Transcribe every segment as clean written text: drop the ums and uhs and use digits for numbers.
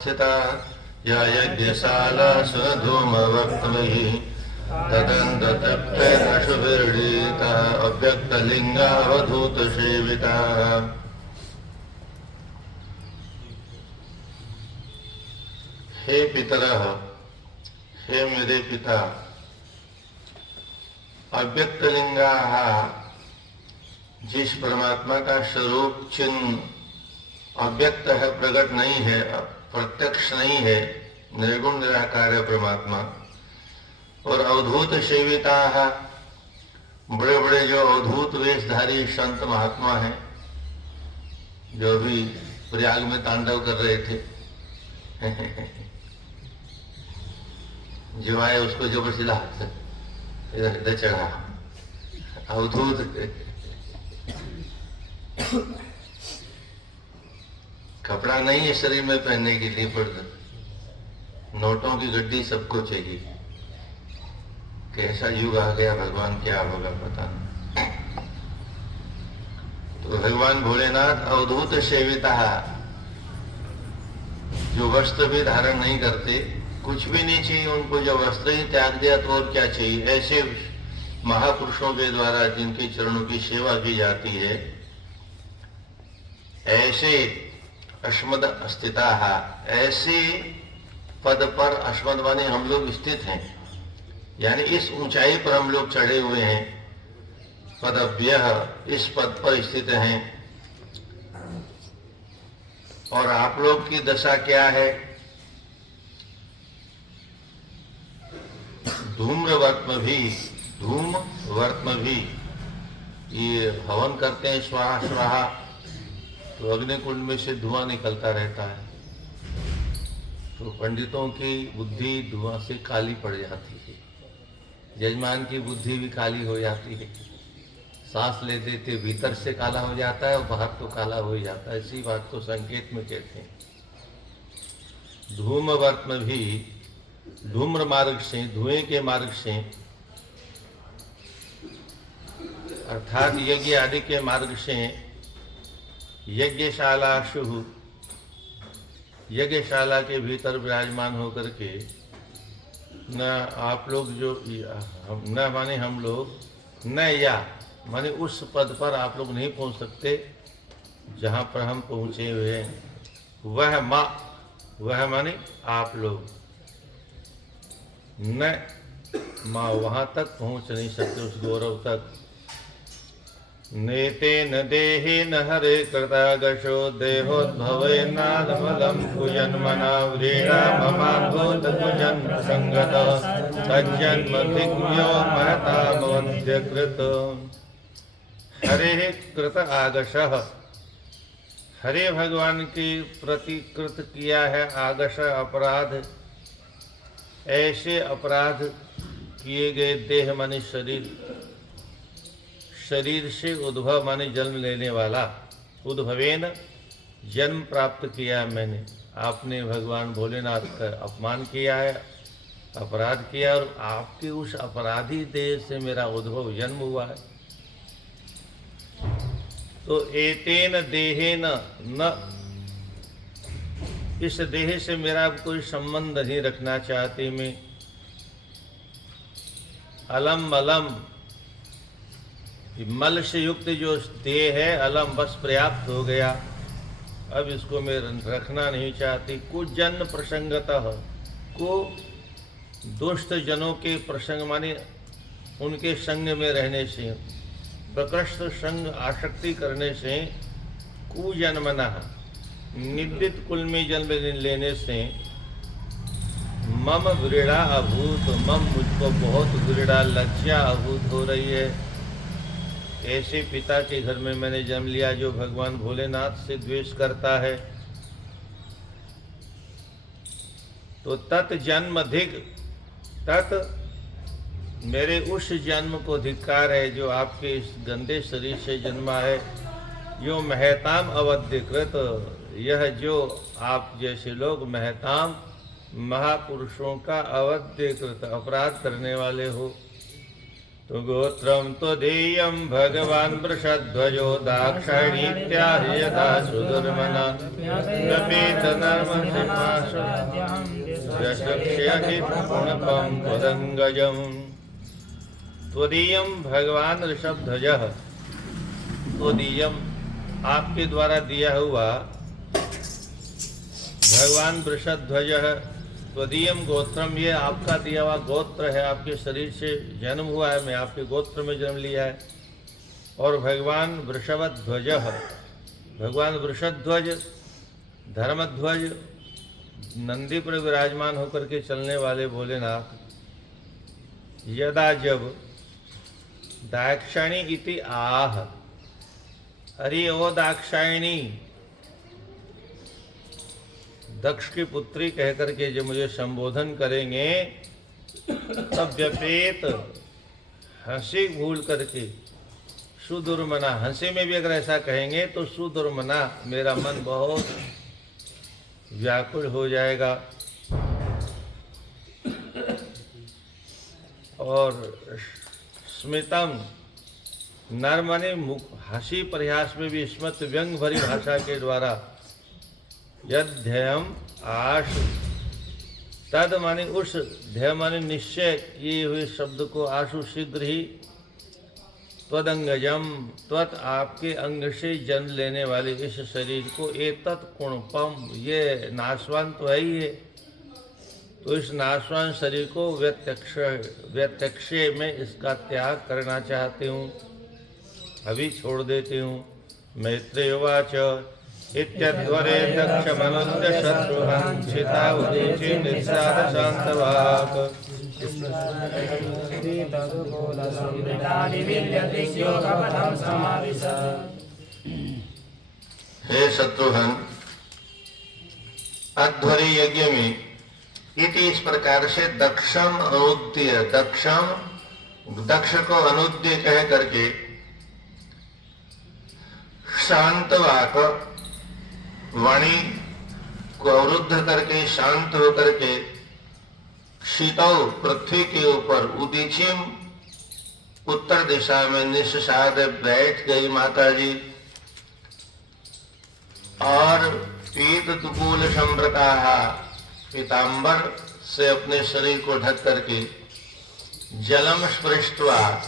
स्थिता या यज्ञशाला सुरधूमवक्त्रैः तदन्ततप्तेर्नशुभिर्डीता अव्यक्तलिङ्गावधूतसेविता। हे पितरः, हे मेरे पिता, अव्यक्तलिंगाः, जिस परमात्मा का स्वरूप चिन्ह अव्यक्त है, प्रकट नहीं है, प्रत्यक्ष नहीं है, निर्गुण निराकार है परमात्मा, और अवधूत सेविता, बड़े बड़े जो अवधूत वेशधारी संत महात्मा हैं, जो भी प्रयाग में तांडव कर रहे थे जो आए उसको जबरदस्ती हाथ इधर चढ़ा, अवधूत कपड़ा नहीं है शरीर में पहनने के लिए, पर नोटों की गड्डी सबको चाहिए। कैसा युग आ गया, भगवान क्या होगा पता नहीं। तो भगवान भोलेनाथ अवधूत सेविता, जो वस्त्र भी धारण नहीं करते, कुछ भी नहीं चाहिए उनको, जब वस्त्र ही त्याग दिया तो और क्या चाहिए। ऐसे महापुरुषों के द्वारा जिनके चरणों की सेवा की जाती है, ऐसे अस्मद स्थिता, ऐसे पद पर, अस्मद माने हम लोग स्थित हैं, यानी इस ऊंचाई पर हम लोग चढ़े हुए हैं। पदव्यः, इस पद पर स्थित हैं। और आप लोग की दशा क्या है? धूम्रवर्त्म भी, धूम वर्त्म भी, ये हवन करते हैं स्वाहा स्वाहा, तो अग्निकुंड में से धुआं निकलता रहता है, तो पंडितों की बुद्धि धुआं से काली पड़ जाती है, यजमान की बुद्धि भी काली हो जाती है, सांस ले देते भीतर से काला हो जाता है और बाहर तो काला हो ही जाता है। इसी बात को संकेत में कहते हैं। धूमवर्त्म भी, धूम्र मार्ग से, धुएं के मार्ग से, अर्थात यज्ञ आदि के मार्ग से, यज्ञशालाशु, यज्ञशाला के भीतर विराजमान होकर के, न आप लोग जो, न माने हम लोग, न या माने उस पद पर आप लोग नहीं पहुंच सकते जहां पर हम पहुंचे हुए हैं। वह माँ, वह माने आप लोग, न माँ वहां तक पहुंच नहीं सकते, उस गौरव तक। नेतेन देहेन हरे कृतागशो देहोद्भवेन्नादफलं कुजन्मना व्रीडा ममाभूत कुजन्म संगतः तज्जन्मधिग्म्यो महतामवध्यकृत। हरे कृत आगशः, हरे भगवान के प्रति कृत किया है आगश अपराध, ऐसे अपराध किए गए देह माने शरीर, शरीर से उद्भव माने जन्म लेने वाला, उद्भवेन जन्म प्राप्त किया मैंने। आपने भगवान भोलेनाथ का अपमान किया है, अपराध किया, और आपके उस अपराधी देह से मेरा उद्भव जन्म हुआ है। तो एतेन देहेन न, इस देह से मेरा कोई संबंध नहीं रखना चाहती मैं। अलम अलम, मल से युक्त जो देह है, अलम बस पर्याप्त हो गया, अब इसको मैं रखना नहीं चाहती। कुजन प्रसंगतः, को दुष्ट जनों के प्रसंग माने उनके संग में रहने से, प्रकृष्ट संग आसक्ति करने से, कुजन्मना निंदित कुल में जन्म लेने से, मम वृणा अभूत, मम मुझको बहुत वृणा लज्जा अभूत हो रही है। ऐसे पिता के घर में मैंने जन्म लिया जो भगवान भोलेनाथ से द्वेष करता है। तो तत् जन्म धिक, तत् मेरे उस जन्म को धिक्कार है जो आपके इस गंदे शरीर से जन्मा है। जो महताम अवध्यकृत, यह जो आप जैसे लोग महताम महापुरुषों का अवध्यकृत अपराध करने वाले हो, तो गोत्रम तो देयम भगवान वृषध्वजो दाक्षायणीत्यार्यथा सुदुर्मना व्यपेत नर्म सिंहासनक्षयहितपुणपं त्वदंगजम्। त्वदीयम भगवान ऋषभध्वजः, त्वदीयम आपके द्वारा दिया हुआ भगवान वृषध्वजः, त्वदीयम गोत्रम, ये आपका दिया हुआ गोत्र है, आपके शरीर से जन्म हुआ है, मैं आपके गोत्र में जन्म लिया है। और भगवान वृषभध्वज, भगवान वृषध्वज धर्मध्वज नंदी पर विराजमान होकर के चलने वाले भोलेनाथ, यदा जब दाक्षायणी इति आह, अरे ओ दाक्षायणी, दक्ष की पुत्री कहकर के जब मुझे संबोधन करेंगे तब व्यपेत, हंसी भूल करके, सुदुर्मना, हंसी में भी अगर ऐसा कहेंगे तो सुदुर्मना, मेरा मन बहुत व्याकुल हो जाएगा। और स्मितम, नरमने मुख, हंसी परिहास में भी स्मृत व्यंग भरी भाषा के द्वारा, यध्ययम आशु, तद माने उस, ध्यय माने निश्चय किए हुए शब्द को, आशु शीघ्र ही, त्वदंगजम, त्वत आपके अंग से जन्म लेने वाले इस शरीर को, एतत् कुणपम, ये नाशवान तो है ही है, तो इस नाशवान शरीर को व्यत्यक्षे में इसका त्याग करना चाहती हूँ, अभी छोड़ देती हूँ। मैत्रेयवाच इत्यध्वरे दक्षमनुद्य शत्रुहं चितावधीचि निस्साद शान्तवाक्। हे शत्रुघ्न, अध्वरी यज्ञ में इति इस प्रकार से दक्षम अनुद्य, दक्ष को अनुद्य कह करके शांत वाक, वाणी को अवरुद्ध करके शांत होकर के, शीतौ, पृथ्वी के ऊपर, उदीचिम, उत्तर दिशा में निस्साद बैठ गई माता जी, और पीत तुकूल संप्रता, पीतांबर से अपने शरीर को ढक करके, जलम स्पृष्ट्वा,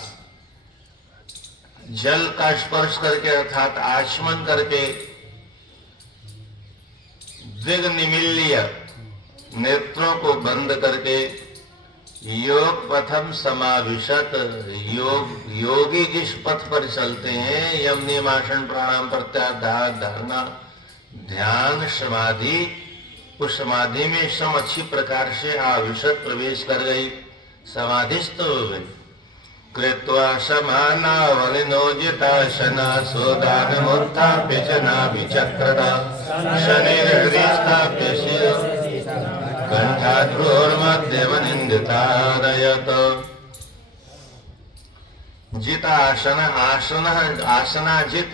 जल का स्पर्श करके अर्थात आचमन करके, दिग निमिल्य, नेत्रों को बंद करके, योग पथम समाविशत, योगी जिस पथ पर चलते हैं, यम नियमासन प्राणायाम प्रत्याहार धारणा ध्यान समाधि, उस समाधि में सम अच्छी प्रकार से आविशत प्रवेश कर गई, समाधिस्थ हो गई। कृत्वा समानावलिनोजिताशना सोदानमुत्थाप्य च नाभिचक्रता शनिर्हृदि स्थाप्य शिरो कंठाद्रोर्मध्यमनिन्दितादयत। जितासन, आसन, आसनाजित,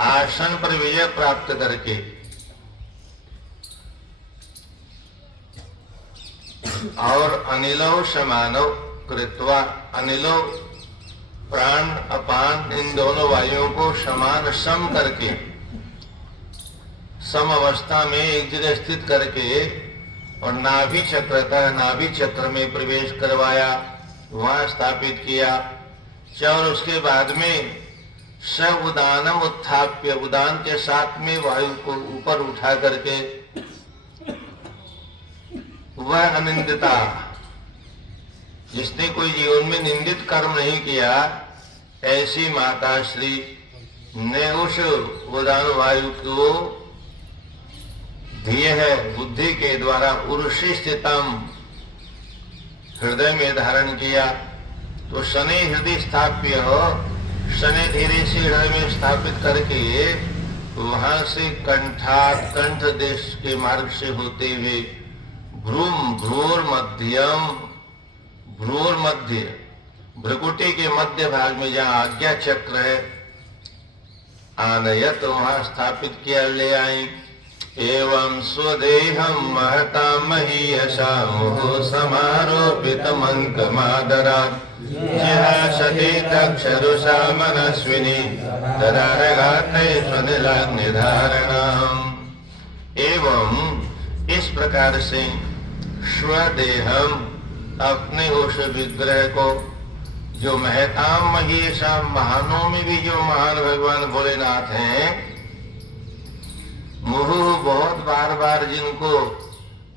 आसन पर विजय प्राप्त करके, और अनिलो समानव कृत्वा, अनिलो प्राण अपान इन दोनों वायुओं को समान सम करके, सम अवस्था में एक जगह स्थित करके, और नाभि चक्रता, नाभि चक्र में प्रवेश करवाया, वहां स्थापित किया। और उसके बाद में स उदानम उत्थाप्य, उदान के साथ में वायु को ऊपर उठा करके, वह अनिंदिता, जिसने कोई जीवन में निंदित कर्म नहीं किया, ऐसी माता श्री ने उस उदान वायु को ध्येय है बुद्धि के द्वारा उर्षि स्थितम, हृदय में धारण किया। तो शनि हृदय स्थाप्य हो, शनि धीरे से हृदय में स्थापित करके वहां से कंठ देश के मार्ग से होते हुए भ्रूम, भ्रूर मध्यम, भ्रूर मध्य, भ्रुकुटी के मध्य भाग में जहाँ आज्ञा चक्र है, आनयत, वहां स्थापित किया, ले आई। एवं स्वदेहं महता महीयसा मुहुः समारोपितमङ्कमादरात् जिहासते तक्षरुषा मनस्विनी तदारगात्रे स्वनिलाग्निधारणाम्। एवं इस प्रकार से स्वदेहम अपने उस विग्रह को, जो महताम महेशम महानों में भी जो महान भगवान भोलेनाथ हैं, मुहु बहुत बार बार जिनको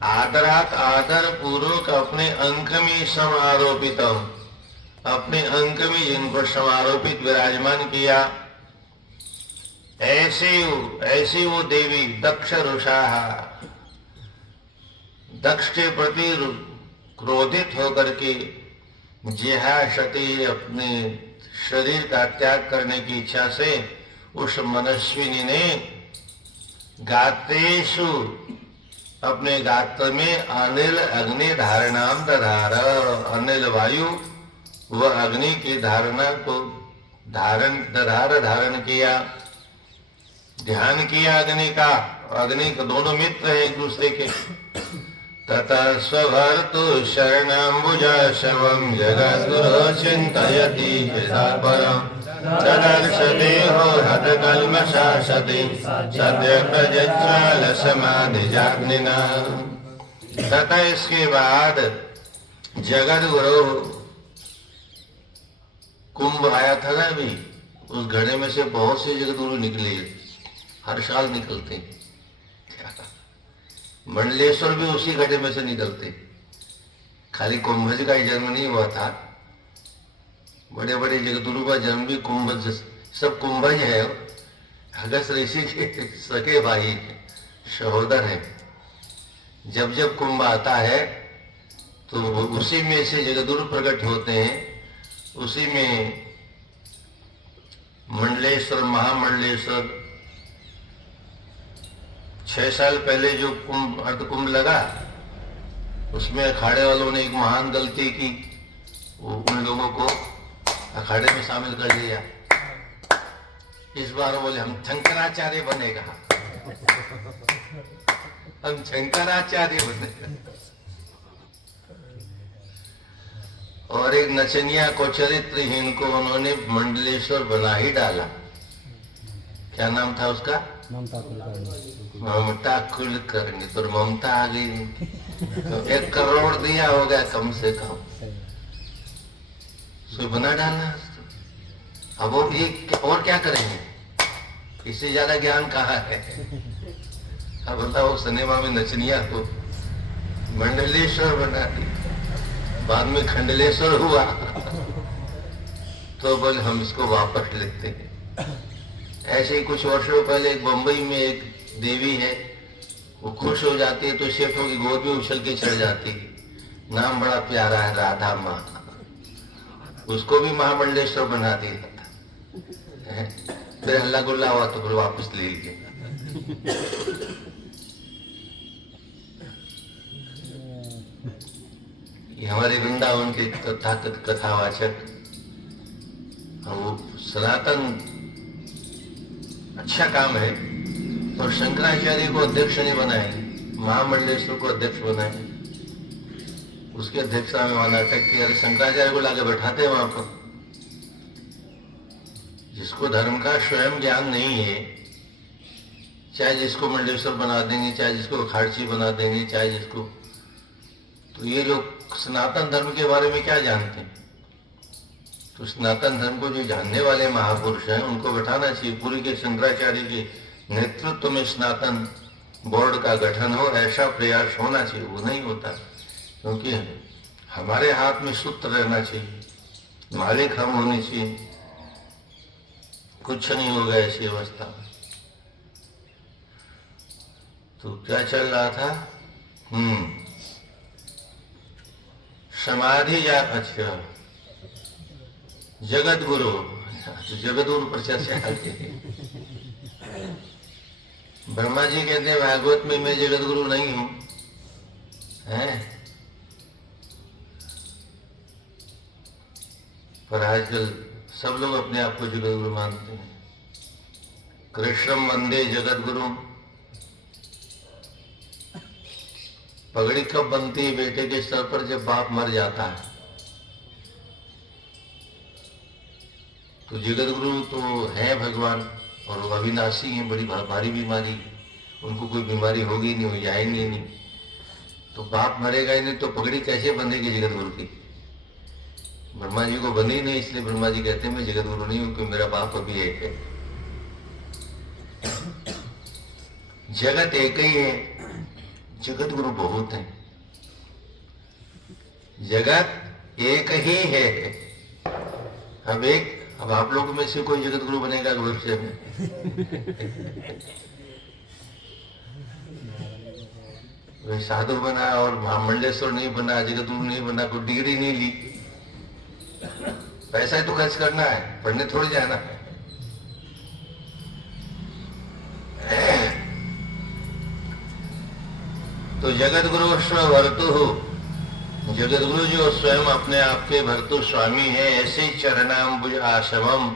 आदरात आदर पूर्वक अपने अंक में समारोपितम, अपने अंक में जिनको समारोपित विराजमान किया, ऐसी वो देवी दक्ष रुषाहा, दक्ष के प्रति क्रोधित होकर के जिहासते अपने शरीर का त्याग करने की इच्छा से उस मनस्विनी ने गात्रेषु अपने गात्र में अनिल अग्नि धारणाम दधार, अनिल वायु व अग्नि की धारणा को धारण किया, ध्यान किया अग्नि का। अग्नि के दोनों मित्र हैं एक दूसरे के। तथा स्वभर्तु शरणाम्बुजा शवं जगद्गुरो चिन्तयति यथा परं तदर्श देहो हतकल्मषासति सद्य प्रज्ज्वाल समाधिजाग्निना। तथा इसके बाद जगद्गुरु कुंभ आया था ना अभी, उस घड़े में से बहुत से जगद्गुरु निकले, हर साल निकलते हैं। मंडलेश्वर भी उसी घड़े में से निकलते। खाली कुंभज का ही जन्म नहीं हुआ था, बड़े बड़े जगद्गुरु का जन्म भी कुंभज, सब कुंभज है। अगस्त ऋषि के सके भाई सहोदर है। जब जब कुंभ आता है तो उसी में से जगद्गुरु प्रकट होते हैं। उसी में मंडलेश्वर, महामंडलेश्वर 6 साल पहले जो कुंभ अर्धकुंभ लगा, उसमें अखाड़े वालों ने एक महान गलती की, उन लोगों को अखाड़े में शामिल कर लिया। इस बार बोले हम शंकराचार्य बनेगा, हम शंकराचार्य बनेगा। और एक नचनिया को, चरित्रहीन को उन्होंने मंडलेश्वर बना ही डाला। क्या नाम था उसका? ममता कुलकर्णी। तो ममता आ गई, तो 1 करोड़ दिया हो गया कम से कम, सो बना डालना। अब वो ये और क्या करेंगे, इससे ज्यादा ज्ञान कहाँ है। अब बताओ, सिनेमा में नचनिया को मंडलेश्वर बना दी, बाद में खंडलेश्वर हुआ, तो बोले हम इसको वापस लेते हैं। ऐसे ही कुछ वर्षों पहले एक बंबई में एक देवी है, वो खुश हो जाती है तो शेठों की गोद में उछल के चढ़ जाती है। नाम बड़ा प्यारा है, राधा माँ। उसको भी महामंडलेश्वर बना दिया था। फिर हल्ला गुल्ला हुआ तो फिर वापस ले लिए। ये हमारे वृंदावन के तथाकथित कथावाचक, वो सनातन अच्छा काम है। तो शंकराचार्य को अध्यक्ष नहीं बनाए, महामंडलेश्वर को अध्यक्ष बनाए। उसके अध्यक्षता में वहां नाटक किया। अरे शंकराचार्य को लाके बैठाते वहां पर। जिसको धर्म का स्वयं ज्ञान नहीं है, चाहे जिसको मंडलेश्वर बना देंगे, चाहे जिसको खाड़ची बना देंगे, चाहे जिसको, तो ये लोग सनातन धर्म के बारे में क्या जानते हैं। तो सनातन धर्म को जो जानने वाले महापुरुष हैं उनको बैठाना चाहिए। पूरी के शंकराचार्य के नेतृत्व में सनातन बोर्ड का गठन हो, ऐसा प्रयास होना चाहिए। वो नहीं होता, क्योंकि हमारे हाथ में सूत्र रहना चाहिए, मालिक हम होने चाहिए। कुछ नहीं होगा ऐसी अवस्था में। तो क्या चल रहा था? समाधि या अच्छा जगत गुरु, तो जगत गुरु पर चर्चा करते हैं। ब्रह्मा जी कहते हैं भागवत में मैं जगत गुरु नहीं हूं, है? पर आजकल सब लोग अपने आप को जगत गुरु मानते हैं। कृष्णम वंदे जगत गुरु, पगड़ी कब बनती है बेटे के सर पर? जब बाप मर जाता है। तो जगत गुरु तो है भगवान और वो अविनाशी है, बड़ी भारी बीमारी, उनको कोई बीमारी होगी नहीं, हो जाएंगे नहीं, तो बाप मरेगा ही नहीं, तो पगड़ी कैसे बंधेगी जगत गुरु की? ब्रह्मा जी को बंधी नहीं, इसलिए ब्रह्मा जी कहते हैं मैं जगत गुरु नहीं हूं, क्योंकि मेरा बाप अभी एक है। जगत एक ही है, जगत गुरु बहुत है। जगत एक ही है। अब आप लोगों में से कोई जगत गुरु बनेगा भविष्य में? वे साधु बना और महामंडलेश्वर नहीं बना, जगत गुरु नहीं बना, कोई डिग्री नहीं ली, पैसा ही तो खर्च करना है, पढ़ने थोड़ी जाना है। तो जगत गुरु स्वभर्तु हो, जगत गुरु जो स्वयं अपने आप के भर्तु स्वामी है, ऐसे चरणाम्बुज आश्रमम,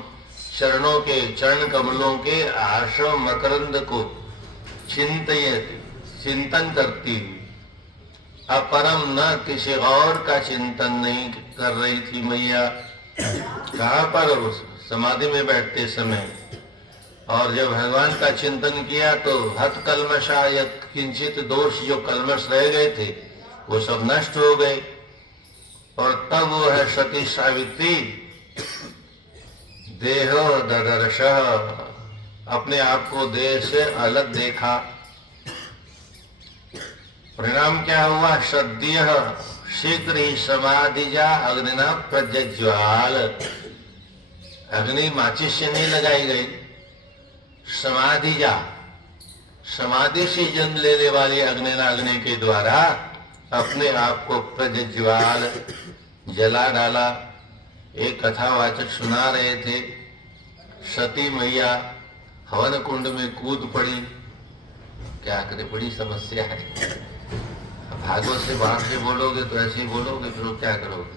चरणों के, चरण कमलों के आश्रम मकरंद को चिंतन करती हुई, अपरम न किसी और का चिंतन नहीं कर रही थी मैया। कहाँ पर? समाधि में बैठते समय। और जब भगवान का चिंतन किया तो हत कलमशायत, किंचित दोष जो कलमश रह गए थे वो सब नष्ट हो गए। और तब वो है सती सावित्री, देह ददर्श, अपने आप को देह से अलग देखा। परिणाम क्या हुआ? सद्य शीघ्र ही समाधिजा अग्निना प्रज्ज्वाल, अग्नि माचिस से नहीं लगाई गई, समाधिजा, समाधि से जन्म लेने वाली अग्नि के द्वारा अपने आप को प्रज्ज्वाल, जला डाला। एक कथावाचक सुना रहे थे, सती मैया हवन कुंड में कूद पड़ी। क्या करे, बड़ी समस्या है। भागवत से बाहर से बोलोगे तो ऐसे ही बोलोगे, फिर क्या करोगे?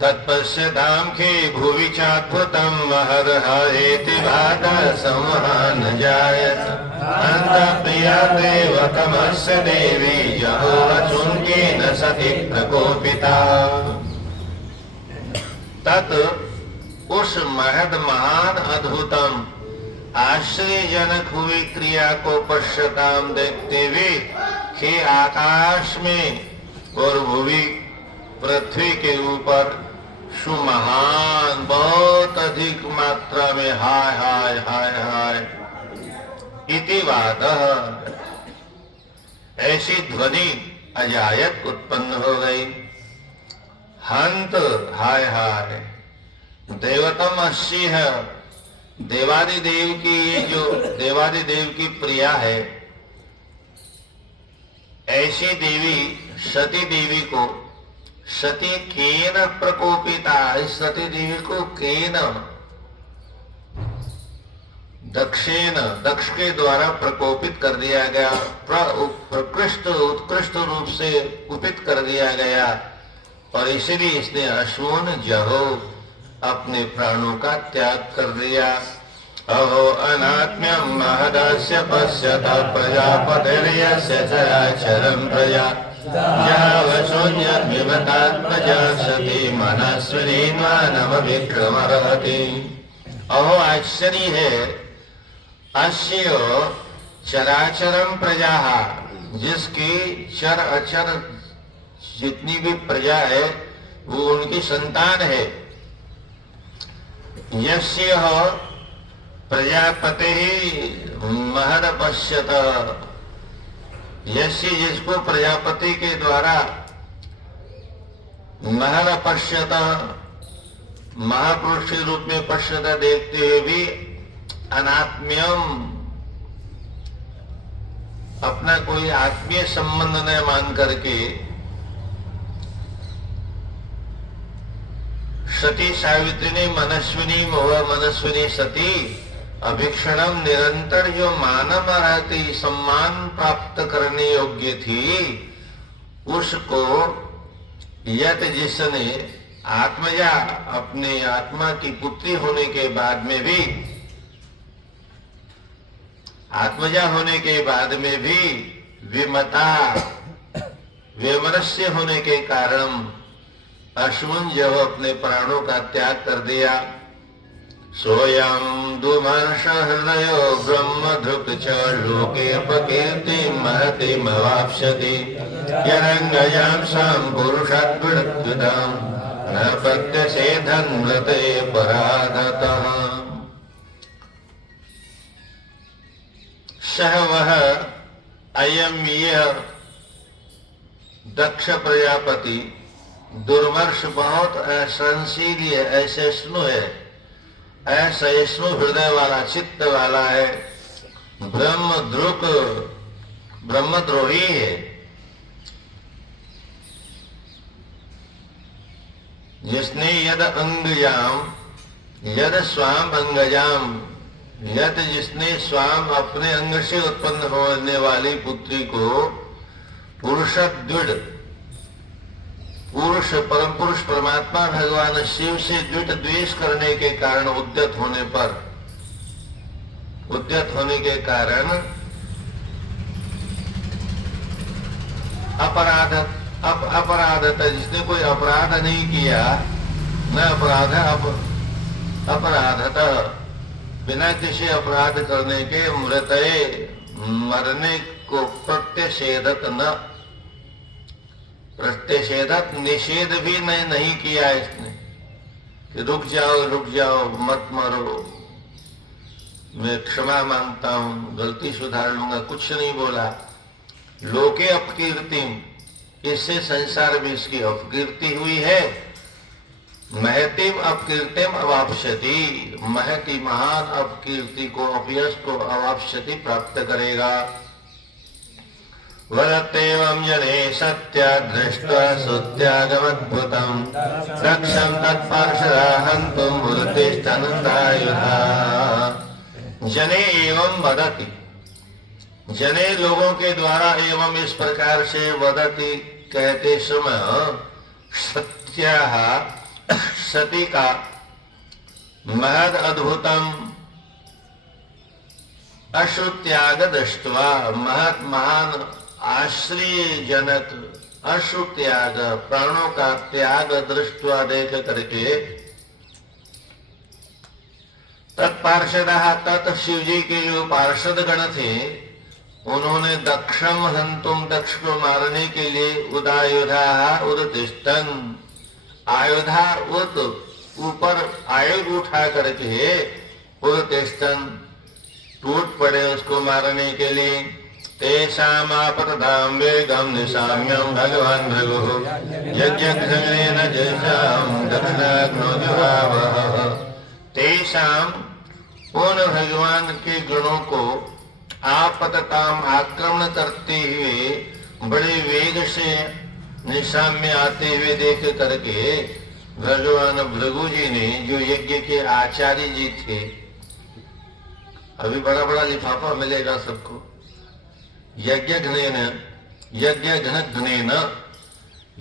तत्पश्यतां खे भुवि चाद्भुतं महर्षेति बाधा संवहन जायत अंत प्रिया देव तमस्य देवी जहो अचुंकेन सति प्रकोपिता। तत् उस महद महान अद्भुतम आश्चर्यजनक हुई क्रिया को पश्यताम देखते हुए कि आकाश में और भूमि पृथ्वी के ऊपर सुमहान, बहुत अधिक मात्रा में हाय हाय हाय हाय इति वादः, ऐसी ध्वनि अजायत उत्पन्न हो गई। हंत हाय हाय देवतम अस्सी है, देवादिदेव की, ये जो देवादिदेव की प्रिया है, ऐसी देवी सती देवी को, सती केन प्रकोपिता, इस सती देवी को केन, दक्षेन, दक्ष के द्वारा प्रकोपित कर दिया गया, उत्कृष्ट रूप से कुपित कर दिया गया। और इसलिए इसने अश्वन जहो, अपने प्राणों का त्याग कर दिया। अहो अनात्म्यं महदस्य पश्यत प्रजापतिर्यस्य चराचरं प्रजा जावशून्यमिवतात्मजा सती मनस्विनी मानवविक्रमर्हति। अहो आश्चर्य है, अस्य चराचरं प्रजा, जिसकी चर अचर जितनी भी प्रजा है वो उनकी संतान है। यस्य प्रजापति महद पश्यत, यस्य जिसको प्रजापति के द्वारा महद पश्यत, महापुरुष के रूप में पश्यत देखते हुए भी अनात्म्यम, अपना कोई आत्मीय संबंध न मान करके सती सावित्री ने मनस्विनी मोह मनस्विनी सती अभिक्षणम निरंतर जो मानव रहती सम्मान प्राप्त करने योग्य थी, उसको यत जिसने आत्मजा, अपने आत्मा की पुत्री होने के बाद में भी आत्मजा होने के बाद में भी विमता वैमनस्य होने के कारण अश्विन जब अपने प्राणों का त्याग कर दिया, सोयम दुमर्ष हृदय ब्रह्म धृक च लोके अपकीर्ति महति मवाप्स्यति यरंगयां साम पुरुषाद्विदं न पद्यसे धन्वते पराधतः। सह वह अयम यह दक्ष प्रजापति दुर्मर्ष बहुत असंशील असहिष्णु है, असहिष्णु हृदय वाला चित्त वाला है, ब्रह्मद्रोही है। जिसने यद स्वाम अंगजाम जिसने स्वाम अपने अंग से उत्पन्न होने वाली पुत्री को पुरुषद्विड पुरुष परम पुरुष परमात्मा भगवान शिव से द्विट द्वेष करने के कारण उद्यत होने के कारण अपराधता जिसने कोई अपराध नहीं किया, न अपराधता बिना किसी अपराध करने के मरने को प्रतिषेधक निषेध भी नहीं किया इसने कि रुक जाओ मत मरो, मैं क्षमा मांगता हूं, गलती सुधार लूंगा, कुछ नहीं बोला। लोके अपकीर्ति, इससे संसार में इसकी अपकीर्ति हुई है। महतीम अपकीर्तिम अवाप्स्यति, महती महान अपकीर्ति को अपयश को अवाप्स्यति प्राप्त करेगा। वदत्येवं जने सत्या दृष्ट्वा सुत्यागमद्भुतं रक्षं तत्पार्षदा हन्तुं मुदतिष्ठन्तायुधा। जने एवं वदति, जने लोगों के द्वारा एवं इस प्रकार से वदति कहते समय सत्याः सती का महद अद्भुतम अश्रुत्याग दृष्ट्वा, महत महान आश्रय जनक अश्रुत्याग प्राणों का त्याग दृष्ट्वा देख करके तत्पार्षदा तत् शिव जी के जो पार्षद गण थे उन्होंने दक्षम हंतुम दक्ष को मारने के लिए उदायुधा उदतिष्ठन् आयुधा ऊपर आयुध उठा करके उदतिष्ठन् टूट पड़े उसको मारने के लिए। तेषामापततां वेगं निशाम्यं भगवान् भृगुः यज्ञघ्नेन जैसां दक्षिणाग्नोजुहावः। तेषां उन भगवान के गणों को आपतताम आक्रमण करते हुए बड़े वेग से निशाम्य आते हुए देख करके भगवान भृगु जी ने, जो यज्ञ के आचार्य जी थे, अभी बड़ा बड़ा लिफाफा मिलेगा सबको, यज्ञ घनेन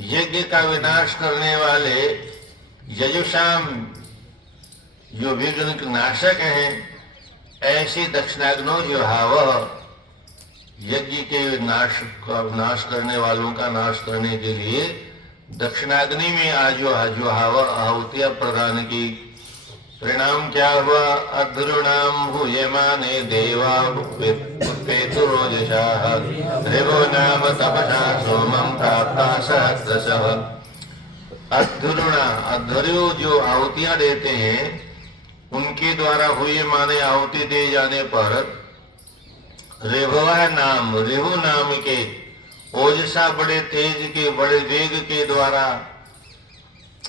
यज्ञ का विनाश करने वाले यजुषाम जो विघ्न के नाशक हैं, ऐसी दक्षिणाग्नो जो हाव यज्ञ के नाश करने वालों का नाश करने के लिए दक्षिणाग्नि में आजो आहुतियां प्रदान की। परिणाम क्या हुआ? अध्रुणाम भूयमाने देवा पेतुरोजशाः ऋभो नाम तपसा सोमं प्राप्ता सहस्रशः। अध्वर्यु जो आहुतियां देते हैं उनके द्वारा हुए माने आहुति दे जाने पर ऋभु नाम के ओजसा बड़े तेज के बड़े वेग के द्वारा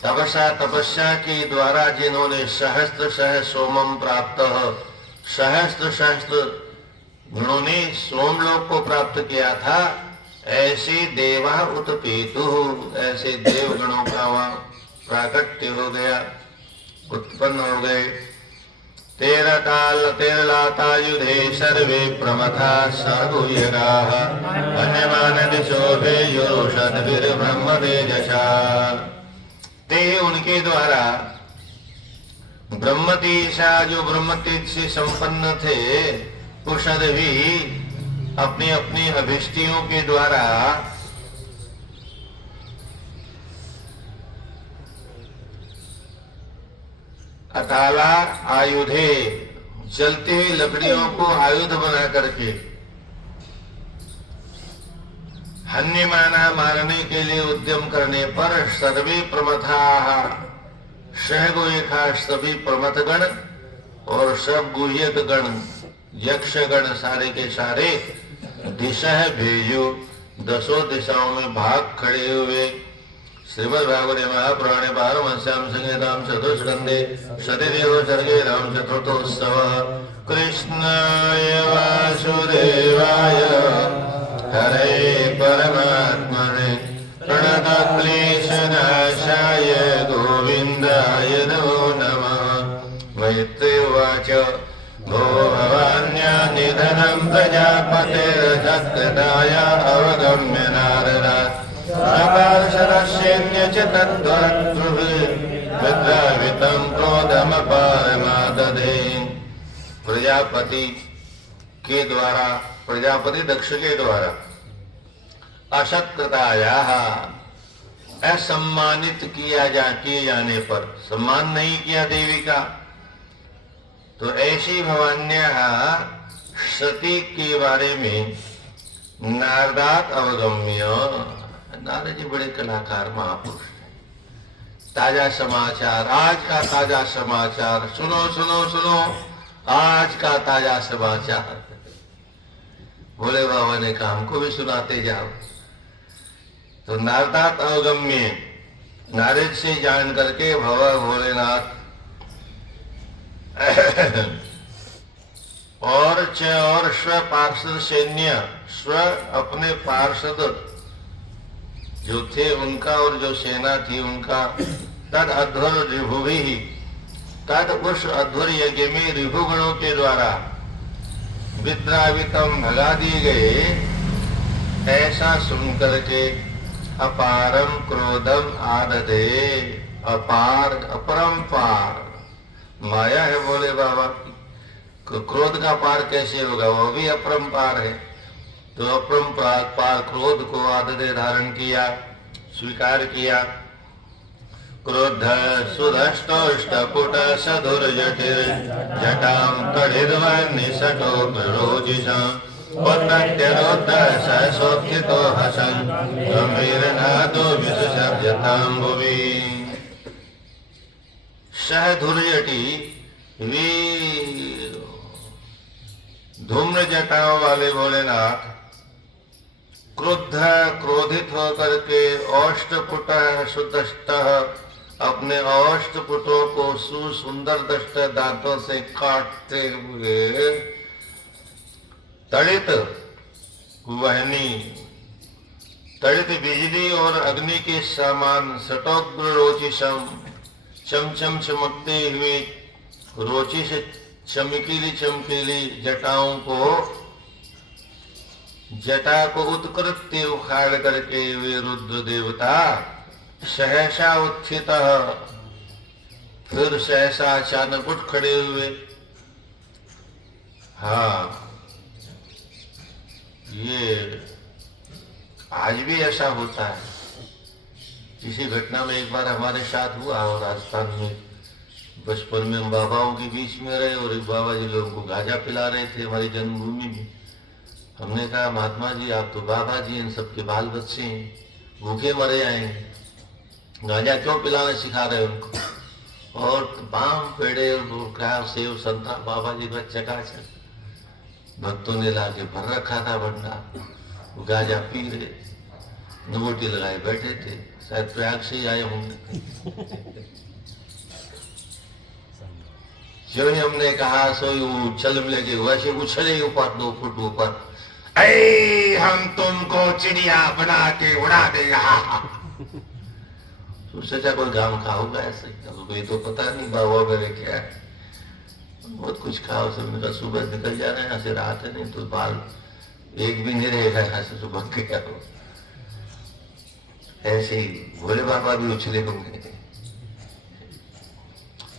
तपस्या के द्वारा जिन्होंने सहस्त्र सोमम प्राप्त, सहस्त्र गणों ने सोमलोक को प्राप्त किया था, ऐसे देवा उत्पेतु, ऐसे देवगणों का वहां प्राकट्य हो गया, उत्पन्न हो गए। तेरलातायुधे सर्वे प्रमथा सगुयगाः अन्यमान दिशोभे योषद्भिर्ब्रह्म तेजसा। ते उनके द्वारा ब्रह्म तेजसा, जो ब्रह्म तेज से संपन्न थे, कुशल भी अपनी अपनी अभिष्टियों के द्वारा अताला आयुधे, जलती हुई लकड़ियों को आयुध बना करके हन्यमाना मारने के लिए उद्यम करने पर सर्वे प्रमथा सहगोखा, सभी प्रमथगण और सब गुह्यक गण, यक्षगण सारे के सारे दिशा भेजो, दसों दिशाओं में भाग खड़े हुए। श्रीमद् भागवते महापुराणे पारमहंस्यां संहितां चतुस्कन्धे शतदेव सर्गे राम चतुर्थोत्सव। कृष्णाय वासुदेवाय हरे परमात्मने प्रणतक्लेशनाशाय गोविन्दाय नमो नमः। मैत्री उवाच भो भवान्या निधनं प्रजापतिर्जगदाय अवगम्य नारदात् सपार्षदस्येन्य च तद्वद्विद्रावितं क्रोधमपारमादधे। प्रजापति के द्वारा, प्रजापति दक्ष के द्वारा असत्कृताया, असम्मानित किए जाने पर, सम्मान नहीं किया देवी का, तो ऐसी भवान्या सती के बारे में नारदात अवगम्य, नारद जी बड़े कलाकार महापुरुष हैं। ताजा समाचार, आज का ताजा समाचार, सुनो सुनो सुनो, आज का ताजा समाचार। भोले बाबा ने कहा हमको भी सुनाते जाओ। तो नारदात अवगम्य, नारद से जान करके भवा भोलेनाथ और स्व पार्षद सैन्य, स्व अपने पार्षद जो थे उनका और जो सेना थी उनका, तद अध्वर रिभुभि, तद उस अध्वर यज्ञ में रिभुगणों के द्वारा विद्रावितम भगा दिए गए। ऐसा सुनकर के अपारम क्रोधम आदधे, अपार अपरंपार माया है बोले बाबा की। क्रोध का पार कैसे होगा, वो भी अपरंपार है। तो अपरंपार पार क्रोध को आदधे धारण किया, स्वीकार किया। क्रोध सुधष्टोष्टपुट सधुर्जटिर जटां तडिर्वन्निसटो रोजिषं उत्पत्तिरोद्ध सहसोत्थितो हसन् गम्भीरनादो विशब्दतां भुवि। सहधुर्जटी वीर, धूम्र जटाओं वाले भोलेनाथ क्रुद्ध, क्रोधित होकर के औष्टपुट सुदष्ट, अपने औष्टपुटों को सुसुंदर दष्ट दांतों से काटते हुए तड़ित वहनी, तड़ित बिजली और अग्नि के समान सटोग्र रोचिशम, चमचम चमकते हुए रोचि से चमकीली चमकीली जटाओं को, जटा को उत्कृत्य उखाड़ करके वे रुद्र देवता सहसा उत्थित, फिर सहसा अचानक उठ खड़े हुए। हाँ, ये आज भी ऐसा होता है। किसी घटना में एक बार हमारे साथ हुआ, और राजस्थान में बचपन में हम बाबाओं के बीच में रहे और एक बाबा जी लोगों को गांजा पिला रहे थे हमारी जन्मभूमि में। हमने कहा महात्मा जी आप तो बाबा जी इन सबके बाल बच्चे हैं, भूखे मरे आएंगे, गांजा क्यों पिलाना सिखा रहे उनको। और बाम पेड़े और सेव संतरा बाबा जी का चकाचक भक्तों ने लाके भर रखा था भंडार। वो गांजा पी रहे, नगोटी लगाए बैठे थे, शायद प्रयाग से ही आए होंगे। जो ही हमने कहा सोई उछल लेके वैसे उछले ऊपर 2 फुट ऊपर, ऐ हम तुमको चिड़िया बना के उड़ा देगा। सोचा कोई गाँव खा होगा ऐसे, कोई तो पता नहीं बाबा मेरे क्या है, बहुत कुछ खाओ। सबने कहा सुबह निकल जा रहे हैं यहाँ से, रात है नहीं तो बाल एक भी नहीं रहेगा यहाँ से सुबह के। ऐसे ही भोले बाबा भी उछले होंगे।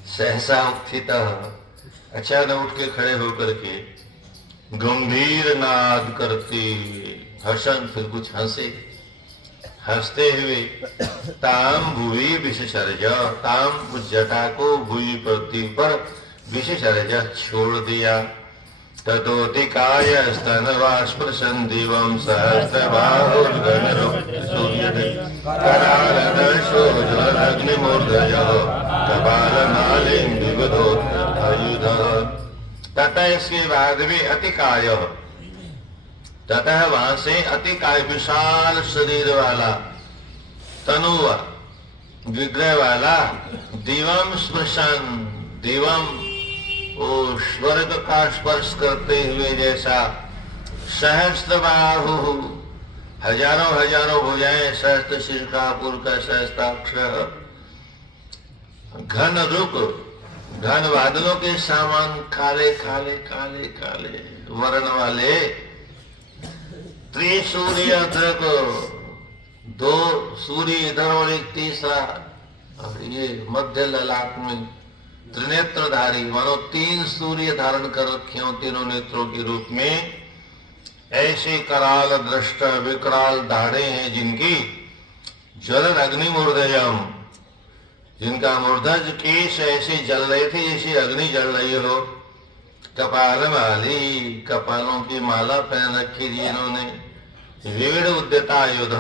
सहसा उत्थित, अचानक उठ के खड़े होकर के गंभीर नाद करते हसन, फिर कुछ हंसे, हंसते हुए ताम भूवि विशेषर्ज, ताम उस जटा को भूवि पृथ्वी पर विशेषर्ज छोड़ दिया। ततोतिकाय स्तनवास्पृशन् दिवं सहस्रबाहुर्गणरूपसूर्यदे करालदर्शोज्ज्वलग्निमूर्धयः कपालनालिं विबुधोत्तयुधः। ततः इसके बाद भी अतिकाय, ततः वहां से अतिकाय विशाल शरीर वाला, तनु विग्रह वाला, दिवम स्पृशन, दिवम वो स्वर्ग का स्पर्श करते हुए जैसा, सहस्त्र बाहु हजारों हजारों भुजाएं, सहस्त्र शीर्षापुर का सहस्त्राक्ष, घन रुक घन बादलों के सामान, काले काले काले काले वर्ण वाले, त्रिसूर्य को दो सूर्य इधर और एक तीसरा, और ये मध्य ललाट में त्रिनेत्रधारी, मानो 3 सूर्य धारण कर रखे हो तीनों नेत्रों के रूप में। ऐसे कराल दृष्ट विकराल दाढ़े हैं जिनकी, ज्वलन अग्निमूर्धजम, जिनका मूर्धज केश ऐसे जल रहे थे जैसे अग्नि जल रही हो। कपाल माली, कपालों की माला पहन रखी थी इन्होंने। विविध उद्यत आयुध,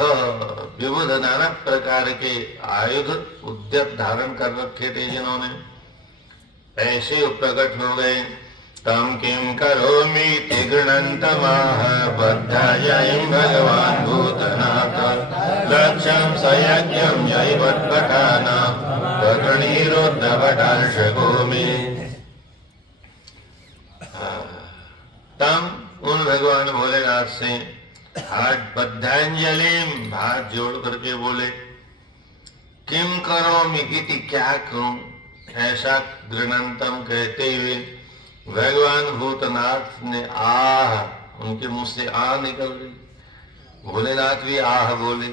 विविध नाना प्रकार के आयुध उद्यत धारण कर रखे थे जिन्होंने, ऐसे प्रकट हो गए। तम किम करोमि गृणन्तमाह बद्धायं भगवान् भूतनाथ लक्ष्यं सयज्ञं जैवत्पठाना वगणीरोद्धभटार्षभूमि। तम उन भगवान भोलेनाथ से हाथ बद्धांजलिम, हाथ जोड़ करके बोले, किम करोमि इति, क्या करूं, ऐसा गृणंतम कहते हुए भगवान भूतनाथ ने आह, उनके मुंह से आह निकल गई। भोलेनाथ भी आह बोले,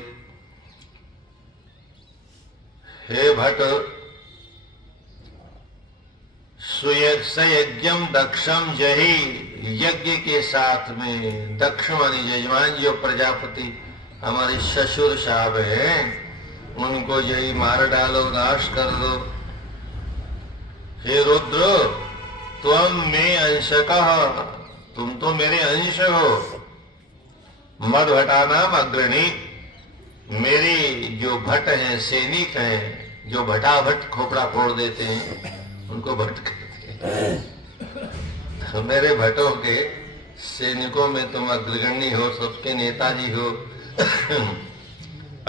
हे भट, सुयज्ञम दक्षम जही, यज्ञ के साथ में दक्ष मानी यजमान जो प्रजापति हमारे ससुर साहब हैं, उनको यही मार डालो, नाश कर दो। हे रुद्र, त्वम में अंशकः, तुम तो मेरे अंश हो। मद भटानाम अग्रणी, मेरे जो भट हैं, सैनिक हैं, जो भटाभट खोपड़ा फोड़ देते हैं, उनको भट कहते हैं। मेरे भटों के सैनिकों में तुम अग्रगण्य हो, सबके नेताजी हो।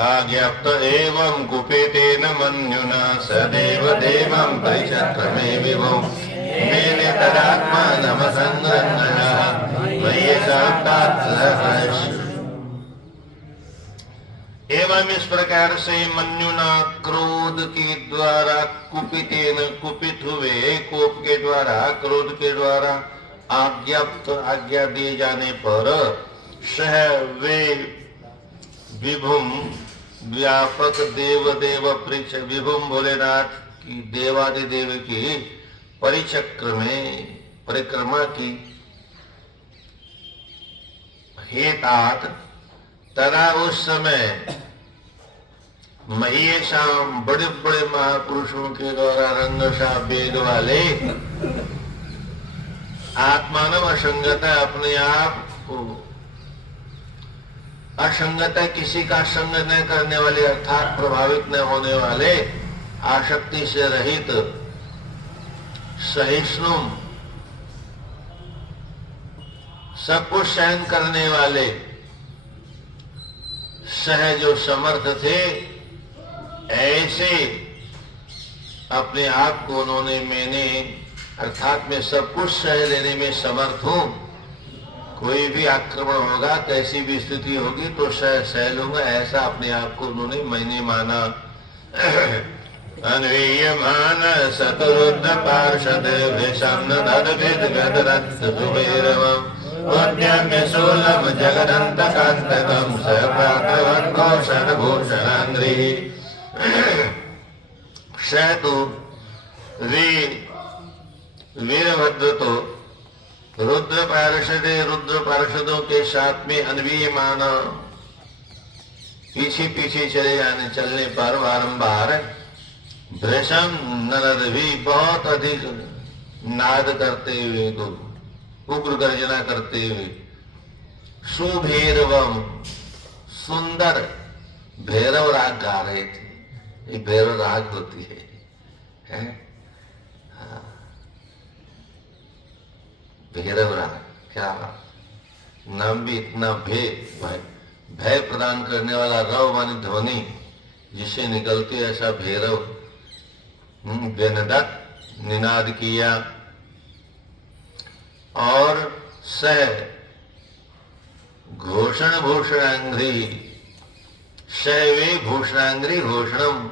आज्ञप्त एवं कुपितेन मन्युना सदैव देवं परिचक्रमे विभो मेने तदात्मानमसंगन्नः मय्येषां। एवं इस प्रकार से मन्युना क्रोध के द्वारा, कुपितेन कुपित हुए, कोप के द्वारा, क्रोध के द्वारा, आज्ञप्त आज्ञा दिए जाने पर, सह वे विभुम व्यापक देव देव परिच, विभुम भोलेनाथ की देवादिदेव की परिचक्र में परिक्रमा की। हेतात, तदा उस समय महेशाम, बड़े बड़े महापुरुषों के द्वारा रंगशा वेद वाले, आत्मानव असंगत, अपने आप को असंगत, किसी का संग न करने वाले, अर्थात प्रभावित न होने वाले, आसक्ति से रहित, सहिष्णु, सब कुछ सहन करने वाले, सहज जो समर्थ थे, ऐसे अपने आप को उन्होंने, मैंने अर्थात मैं सब कुछ सह लेने में समर्थ हूं, कोई भी आक्रमण होगा, कैसी भी स्थिति होगी तो सह लूंगा, ऐसा अपने आप को उन्होंने मैंने माना। अन्वीयमान शतरुद्ध पार्षद विषम नदभिद गदरथ सुबैरवम वद्याम्य शूलम जगदन्तकान्तकं सप्रातवद्घोषण भूषणांग्री। स तो वीरभद्र तो रुद्र पार्षदे, रुद्र पार्षदों के साथ में अन्वीयमान, पीछे पीछे चलने पर बारंबार भृशम नरद भी बहुत अधिक नाद करते हुए, उग्र गर्जना करते हुए, सुभैरवम, सुंदर भैरव राग गा रहे थे। ये भैरव राग होती है? हाँ। भैरव राग, क्या नाम भी इतना भय प्रदान करने वाला, रव मानी ध्वनि जिसे निकलती ऐसा भैरव व्यनदत निनाद किया। और सह घोषण भूषणांग्री, शैवे भूषणांग्री घोषणम,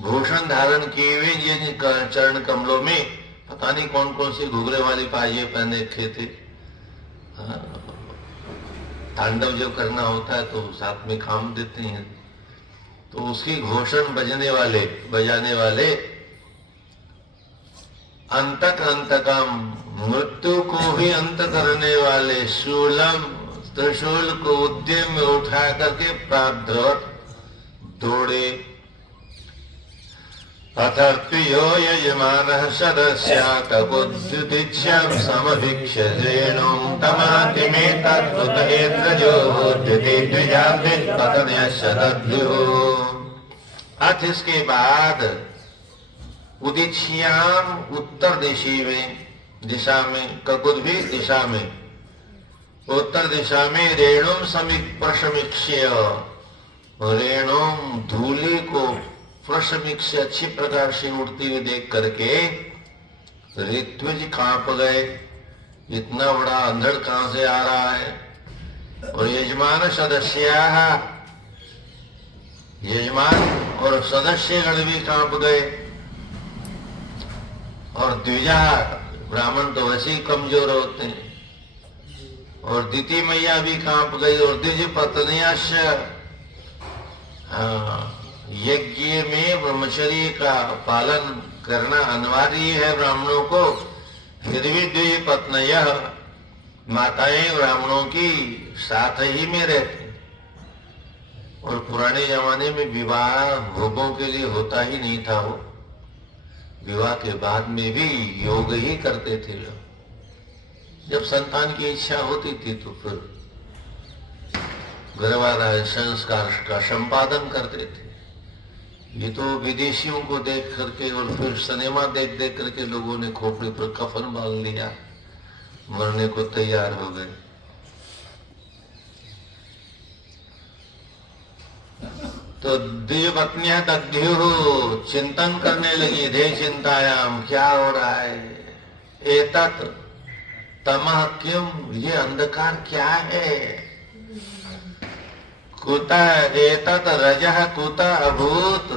भूषण धारण किए हुए जिन चरण कमलों में पता नहीं कौन कौन सी घुघरे वाली पाइये पहने रखे थे। तांडव जब करना होता है तो साथ में काम देते हैं, तो उसकी घोषण बजाने वाले अंतक अंतकम, मृत्यु को भी अंत करने वाले, शूलम, त्रिशूल को उद्यम में उठा करके प्राप्त दौड़े। अथर्प्यो यजमानः सदस्याकबुद्धिच्छं समभिक्ष्य रेणुं तमातिमेतत्कृतयेन्द्रजो बुद्धिते द्विजाभिः पतनयस्य दद्युः। अथ इसके बाद उदिच्याम, उत्तर दिशा में ककुद्भिः दिशा में, उत्तर दिशा में रेणुम प्रशमिक्ष्य, रेणुम धूलि को प्रशमिक्ष्य अच्छी प्रकार से उड़ती हुई देख करके ऋत्विज कांप गए, इतना बड़ा अंधड़ कहां से आ रहा है। और यजमान सदस्याः, यजमान और सदस्यगण भी कांप गए। और द्विजा, ब्राह्मण तो वैसे ही कमजोर होते हैं, और दिति मैया भी कांप गई। और द्विज पत्नियाश, यज्ञ में ब्रह्मचर्य का पालन करना अनिवार्य है ब्राह्मणों को, फिर भी द्विज पत्नियां, माताएं ब्राह्मणों की साथ ही में रहती। और पुराने जमाने में विवाह भोगों के लिए होता ही नहीं था, वो विवाह के बाद में भी योग ही करते थे लोग। जब संतान की इच्छा होती थी तो फिर गर्भाधान संस्कार का संपादन करते थे। ये तो विदेशियों को देख करके और फिर सिनेमा देख देख करके लोगों ने खोपड़ी पर कफन बांध लिया, मरने को तैयार हो गए। तो द्विज पत्नियां दग्ध्युः, चिंतन करने लगी, धे चिंतायाम, क्या हो रहा है। एतत् तमः किम, ये अंधकार क्या है। कुतः एतत् रजः कुतः अभूत,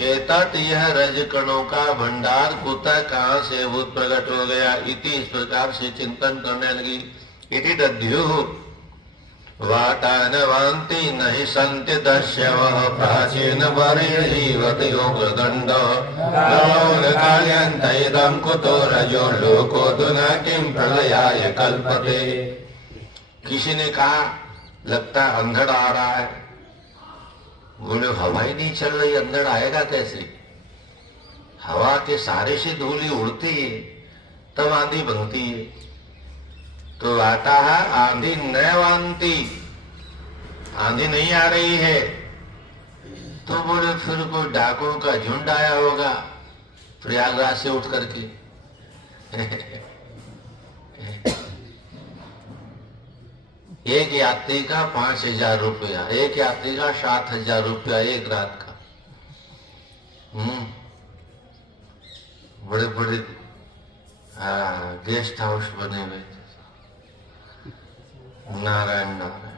एतत् यह रजकणों का भंडार कुतः कहां से भूत प्रकट हो गया। इति इस प्रकार से चिंतन करने लगी। इति दध्युः वातानवान्ति नहि सन्ति दस्यवः प्राचीन वरिर्जीवति उग्रदण्ड काल्यन्त इदं कुतो रजो लोकोऽधुना किं प्रलयाय कल्पते। किसी ने कहा लगता है अंधड़ आ रहा है। बोले हवा ही नहीं चल रही, अंधड़ आएगा कैसे। हवा के सहारे से धूली उड़ती है तब आंधी बनती है। तो आता है आंधी नैवांती, आंधी नहीं आ रही है। तो बोले फिर कोई डाकुओं का झुंड आया होगा प्रयागराज से उठ करके। एक यात्री का 5,000 रुपया, एक यात्री का 7,000 रुपया एक रात का। बड़े बड़े गेस्ट हाउस बने हुए थे। नारायण नारायण।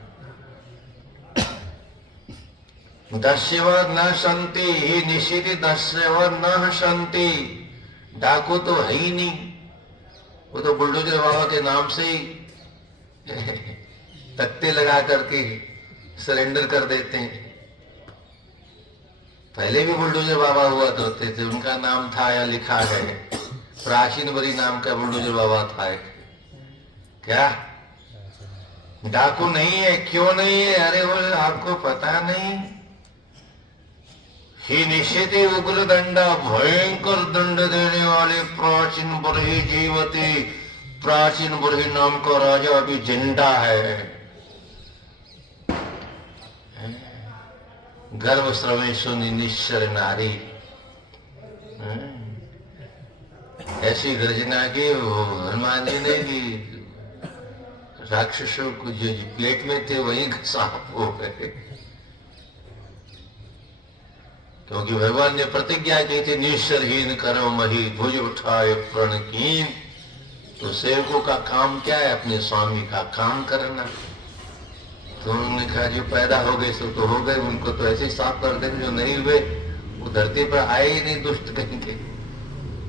दस्यव न संति ही निशिति, दस्यव न संति, डाकू तो है ही नहीं, वो तो बुलडोजर बाबा के नाम से ही तख्ते लगा करके सरेंडर कर देते हैं। पहले भी बुलडोजर बाबा हुआ करते थे, उनका नाम था या लिखा है, प्राचीन बरी नाम का बुलडोजर बाबा था। क्या डाकू नहीं है? क्यों नहीं है? अरे बोले आपको पता नहीं, ही निश्चित उग्र दंडा, भयंकर दंड देने वाले प्राचीन बरही जीवती, प्राचीन बरही नाम का राजा अभी जिंदा है। गर्भ स्रवेशुनि निश्चर नारी, ऐसी गर्जना की हनुमान जी ने कि राक्षसों को जो पेट में थे वही साफ हो गए, क्योंकि भगवान ने प्रतिज्ञा की थी निश्चरहीन करो मही, भुज उठाए प्रण कीन। तो सेवकों का काम क्या है? अपने स्वामी का काम करना। तो उन्होंने कहा जो पैदा हो गए सो तो हो गए, उनको तो ऐसे साफ कर देंगे, जो नहीं हुए वो धरती पर आए ही नहीं, दुष्ट कहेंगे।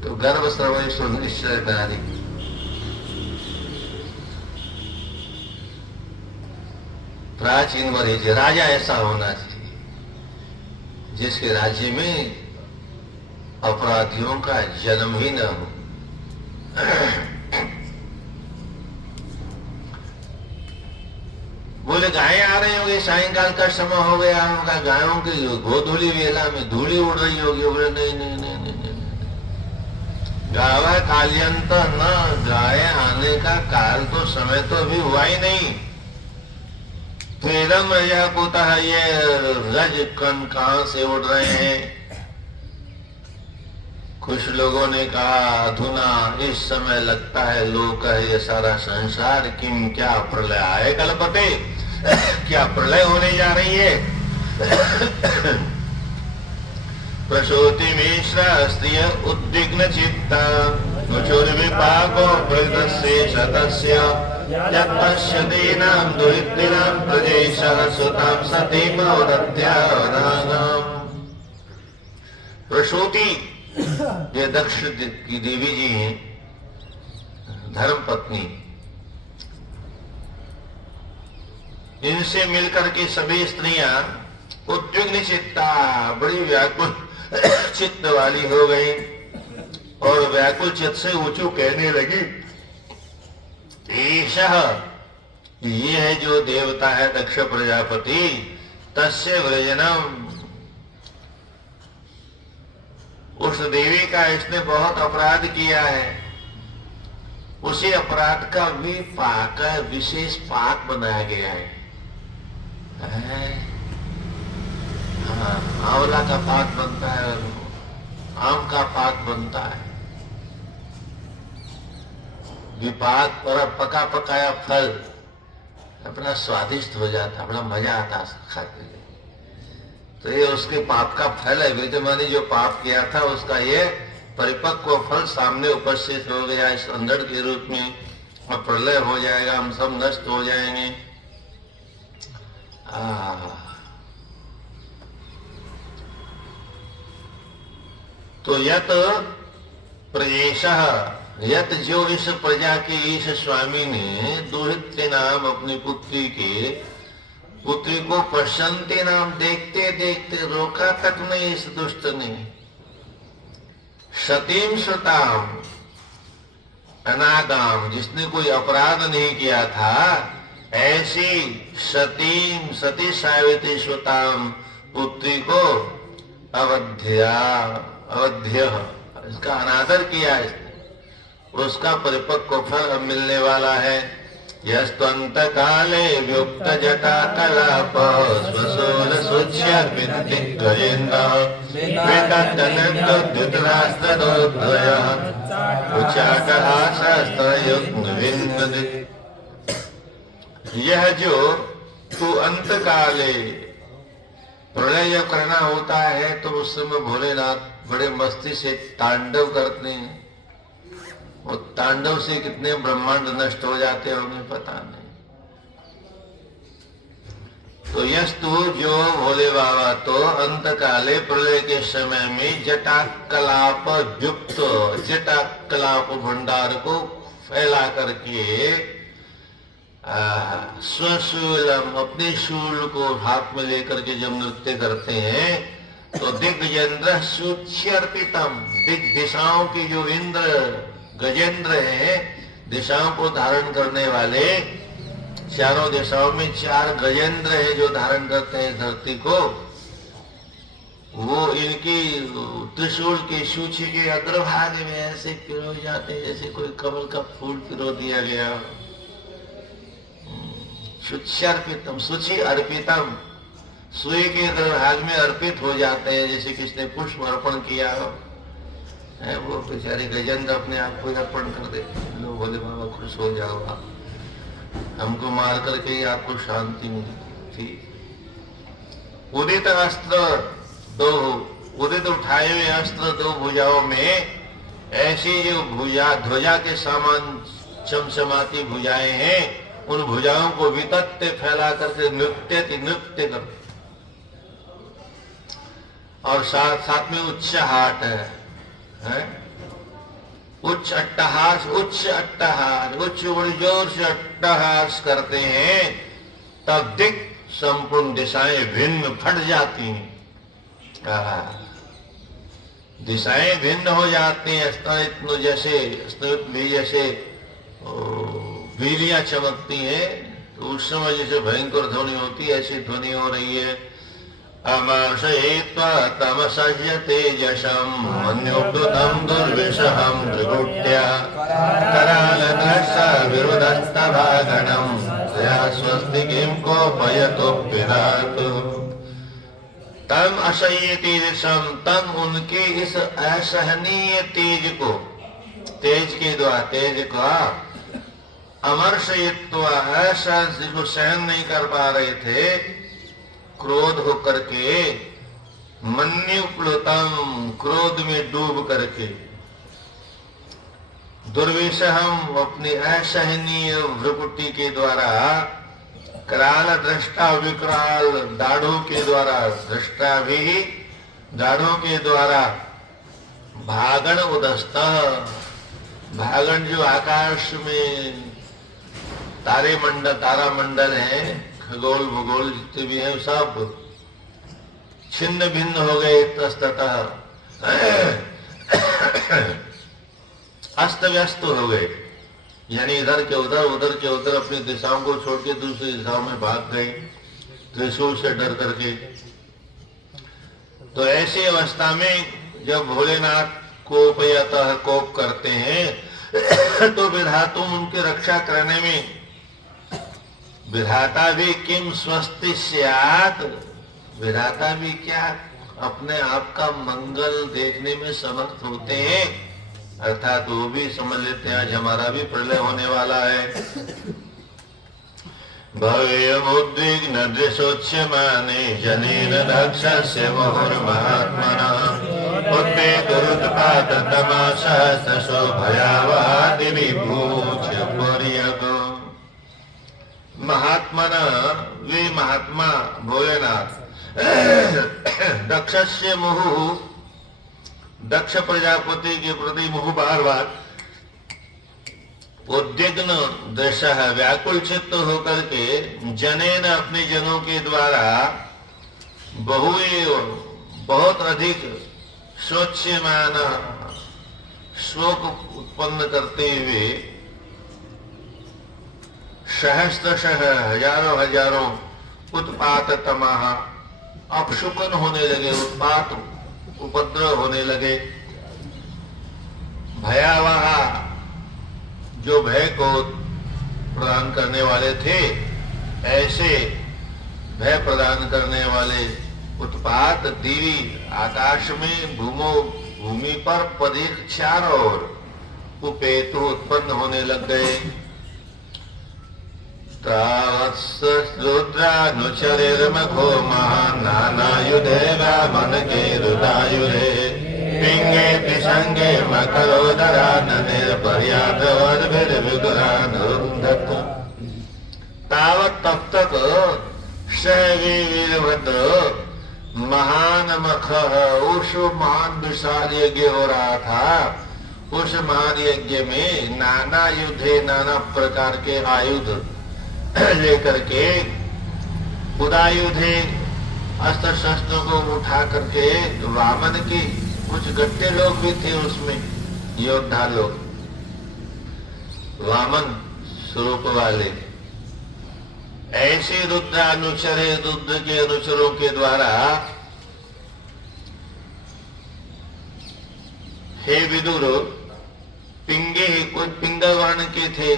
तो गर्भ स्रवय सुनिश्चय नारी, प्राचीन वरीय राजा ऐसा होना चाहिए जिसके राज्य में अपराधियों का जन्म ही न हो। बोले गायें आ रही होगी, सायंकाल का समय हो गया होगा, गायों की गोधूली वेला में धूली उड़ रही होगी। बोले नहीं नहीं नहीं नहीं, नहीं, नहीं। गावा कालियंत न, गाय आने का काल तो समय तो अभी हुआ ही नहीं। फेरम रजा पुतः, ये रज कण कहां से उड़ रहे हैं? कुछ लोगों ने कहा अधुना इस समय लगता है लोक है ये सारा संसार, किम क्या प्रलय आए कल्पते, क्या प्रलय होने जा रही है। प्रसूति मिश्रा स्त्रिय उद्विग्न चित्ता, विपाको प्रदस्य शतस्य यत्पश्यतीनां दुहितॄणां प्रजेशः सुतां सतीं दद्यानागाम्। प्रसूति ये दक्ष की देवी जी हैं, धर्म पत्नी, इनसे मिलकर के सभी स्त्रियां उद्विग्न चित्ता, बड़ी व्याकुल चित्त वाली हो गई और व्याकुल चित्त से ऊंचू कहने लगी, ईशः, ये है जो देवता है दक्ष प्रजापति, तस्य वृजनम, उस देवी का इसने बहुत अपराध किया है, उसी अपराध का भी पाक, विशेष पाक बनाया गया है। हाँ, आंवला का पाक बनता है, आम का पाक बनता है, विपाक और पका पकाया फल अपना स्वादिष्ट हो जाता, बड़ा मजा आता खाते हुए। तो ये उसके पाप का फल है। विद्यमानी जो पाप किया था उसका ये परिपक्व फल सामने उपस्थित हो गया इस अंधड़ के रूप में, और प्रलय हो जाएगा, हम सब नष्ट हो जाएंगे। तो यत प्रजेशः, यत जो इस प्रजा के इस स्वामी ने दुहित नाम अपनी पुत्री को पश्यन्ते नाम, देखते देखते रोका तक नहीं इस दुष्ट ने, सतीम सुताम, अनागाम, जिसने कोई अपराध नहीं किया था, ऐसी सतीम, सती सावित्री सुताम पुत्री को अवध्या, अवध्य, इसका अनादर किया इसने, उसका परिपक्व फल अब मिलने वाला है। यस्तंत काले व्युक्त जटा कलाप स्वशूल सूच्य विद्धिद्वयेन्द्र धृतराष्ट्रदोद्वयः उच्चाटहासस्तयुग्मविन्दति। यह जो तू अंत काले, प्रलय जब करना होता है तो उस समय भोलेनाथ बड़े मस्ती से तांडव करते हैं, और तांडव से कितने ब्रह्मांड नष्ट हो जाते होंगे पता नहीं। तो यस्तु जो भोले बाबा तो अंत काले, प्रलय के समय में जटाकलाप युक्त, जटाकलाप भंडार को फैला करके स्वशूलम, अपने शूल को हाथ में लेकर के जब नृत्य करते हैं तो दिग्गजेंद्र सूच्यर्पितम, दिग दिशाओं की जो इंद्र गजेंद्र है, दिशाओं को धारण करने वाले, चारों दिशाओं में 4 गजेंद्र है जो धारण करते हैं धरती को। वो इनकी त्रिशूल के सूची के अग्रभाग में ऐसे पिरो जाते हैं जैसे कोई कमल का फूल पिरो दिया गया। शुच्यर्पितम, शुचि अर्पितम, सुई के अग्रभाग में अर्पित हो जाते हैं जैसे किसने पुष्प अर्पण किया हो। है वो बेचारे गजेंद्र अपने आप को अर्पण कर दे, लो बोले बाबा खुश हो जाओ, आप हमको मार करके आपको शांति मिली थी। उदित अस्त्र दो, उदित उठाए हुए अस्त्र 2 भुजाओं में, ऐसी जो भुजा ध्वजा के समान चमचमाती भुजाएं हैं, उन भुजाओं को वितत्ते फैला करके नृत्य कर, और साथ साथ में उच्च हाट है? उच्च अट्टहास, उच्च बड़ी जोर से अट्टहास करते हैं, तब दिक संपूर्ण दिशाएं भिन्न फट जाती हैं। दिशाएं भिन्न हो जाती हैं। स्तन जैसे बीलियां चमकती हैं, तो उस समय जैसे भयंकर ध्वनि होती है, ऐसी ध्वनि हो रही है। अमर्षयित्वा तमसह्य तेजसं मन्योक्तुतं दुर्विषहं त्रिकुट्या करालदृष्टा विरुदस्तभागणं तया स्वस्तिकीं कोपयतोऽप्यदातु। तम असह्य तेजसम, तम उनके इस असहनीय तेज को, तेज के द्वारा, तेज का अमर्षयित्वा, ऐसा जिसको सहन नहीं कर पा रहे थे, क्रोध होकर के, मन्युप्लुतम, क्रोध में डूब करके, दुर्विषहम, अपनी असहनीय भ्रुकुटी के द्वारा, कराल दृष्टा विकराल, दाढ़ों के द्वारा, दृष्टा भी दाढ़ों के द्वारा, भागण उदस्ता, भागण जो आकाश में तारा मंडल है, खगोल भूगोल जितने भी हैं सब छिन्न भिन्न हो गए, तस्ततः अस्त व्यस्त हो गए, यानी इधर के उधर, उधर के उधर अपनी दिशाओं को छोड़ के दूसरी दिशाओं में भाग गए त्रिशूल से डर करके। तो ऐसी अवस्था में जब भोलेनाथ कोपयतः कोप करते हैं, तो विधातु उनकी रक्षा करने में, विधाता भी किम स्वस्ति स्यात्, विधाता भी क्या अपने आप का मंगल देखने में समर्थ होते हैं, अर्थात वो भी समझ लेते हैं आज हमारा भी प्रलय होने वाला है। भवेयमुद्विग्न दृशोच्यमाने जनेन दक्षस्य मुहुर्महात्मनः उद्वेगरुत्पात तमाशहस्रशो भयावहादिविभूच्य पर्यगो। महात्मना, वे महात्मा भोलेनाथ, दक्षस्य मुहुः, दक्ष प्रजापति के प्रति मुहुः बार बार, उद्विग्न दृशः, व्याकुल चित्त होकर के, जनेन, अपने जनों के द्वारा, बहुत अधिक शोच्यमान, शोक उत्पन्न करते हुए, सहस्त्रशः, हजारों हजारों, उत्पात तमाह, अपशुकन होने लगे, उत्पात उपद्रव होने लगे, भयावह, जो भय को प्रदान करने वाले थे, ऐसे भय प्रदान करने वाले उत्पात दिवी, आकाश में, भूमि पर, परीख चारों ओर उपेतु उत्पन्न होने लग गए। रुद्रानुचरिर्मखो महान् नानायुधे वामन के रुदायुरे पिंगे पिशंगे मकरोदराननिर्पर्याद्रवद्भिर्विगुरानुरुन्धत्। तावत् तब तक शैवीरवत् महान मखः, उस महान विशाल यज्ञ हो रहा था। उस महान यज्ञ में नाना युद्धे, नाना प्रकार के आयुध लेकर के, उदायुधे, अस्त्र शस्त्रों को उठा करके, वामन की कुछ गट्टे लोग भी थे उसमें, योद्धा लोग, वामन स्वरूप वाले, ऐसे रुद्र अनुचर है, रुद्र के अनुचरों के द्वारा हे विदुर, पिंगे कुछ पिंगल वर्ण के थे,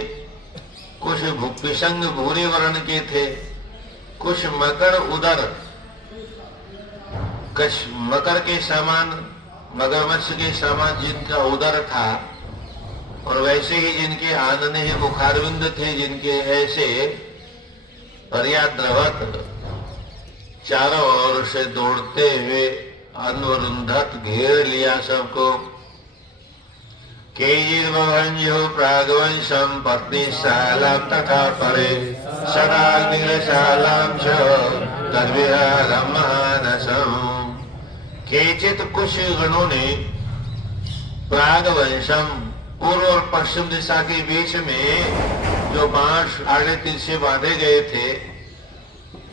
कुछ पिशंग भूरे वर्ण के थे, कुछ मकर उदर, कुछ मकर के समान, मगरमच्छ के समान जिनका उदर था, और वैसे ही जिनके आनन ही मुखारविंद थे, जिनके ऐसे पर्याद्रवत चारों ओर से दौड़ते हुए अनुरुंधत घेर लिया सबको। केजिर्भवंजो प्रागवंशम पत्नी शालां तथा परे सदाग्निशालां च तद्विहारं महानसम्। केचित कुछ गणों ने प्रागवंशम, पूर्व और पश्चिम दिशा के बीच में जो बांस आड़े तिरछे बांधे गए थे,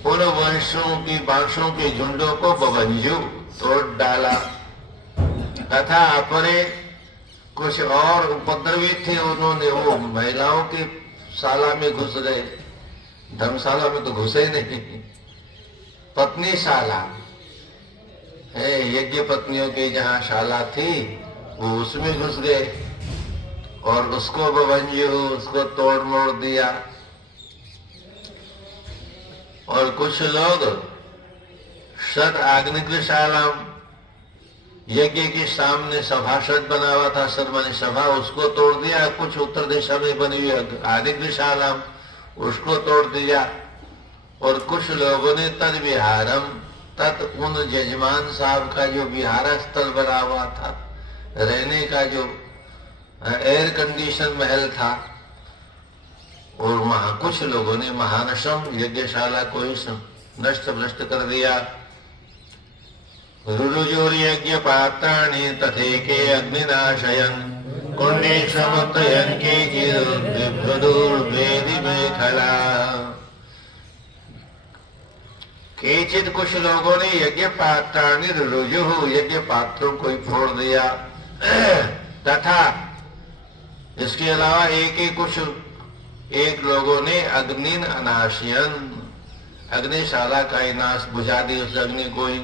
उन वंशों की बांसों के झुंडों को बवंजू तोड़ डाला, तथा अपरे कुछ और उपद्रवी थे, उन्होंने वो महिलाओं की शाला में घुस गए। धर्मशाला में तो घुसे नहीं, पत्नी शाला है, यज्ञ पत्नियों की जहाँ शाला थी वो उसमें घुस गए और उसको बवंजू, उसको तोड़ मोड़ दिया। और कुछ लोग सद आग्निशाला, यज्ञ के सामने सभासद बना हुआ था, सद माने सभा, उसको तोड़ दिया। कुछ उत्तर दिशा में बनी हुई आग्निशाला, उसको तोड़ दिया। और कुछ लोगों ने तद विहारम, तत् उन जजमान साहब का जो विहार स्थल बना हुआ था, रहने का जो एयर कंडीशन महल था, और कुछ लोगों ने महानशम, यज्ञशाला को ही नष्ट भ्रष्ट कर दिया। रुरुजोर यज्ञ पात्राणि तथेके अग्निनाशयन् कुंडे समुत्तयन् केचिद् मेखला। केचित कुछ लोगों ने यज्ञ पात्राणि रुरुजु, यज्ञ पात्रों को ही फोड़ दिया। तथा इसके अलावा एक लोगों ने अग्निन अनाशयन, अग्निशाला का ही नाश बुझा दी। उस अग्नि को ही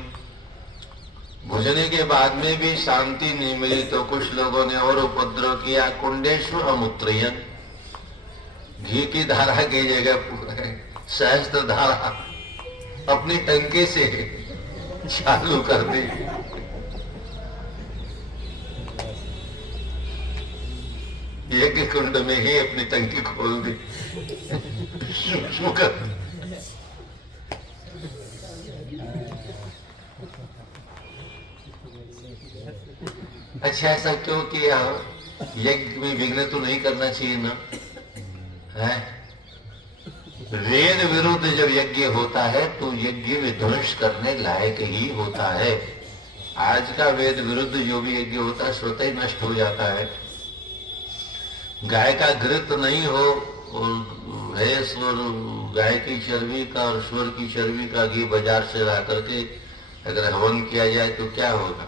बुझने के बाद में भी शांति नहीं मिली, तो कुछ लोगों ने और उपद्रव किया। कुंडेशु अमूत्रयन, घी की धारा की जगह सहस्त्र धारा अपनी टंकी से चालू कर दी। यज्ञ कुंड में ही अपनी टंकी खोल दी। शुकर अच्छा, ऐसा क्यों किया? यज्ञ में विघ्न तो नहीं करना चाहिए ना, है? वेद विरुद्ध जब यज्ञ होता है तो यज्ञ विध्वंस करने लायक ही होता है। आज का वेद विरुद्ध जो भी यज्ञ होता है स्वतः ही नष्ट हो जाता है। गाय का घृत नहीं हो, और भैंस और गाय की चर्बी का और सूअर की चर्बी का घी बाजार से ला करके अगर हवन किया जाए तो क्या होगा?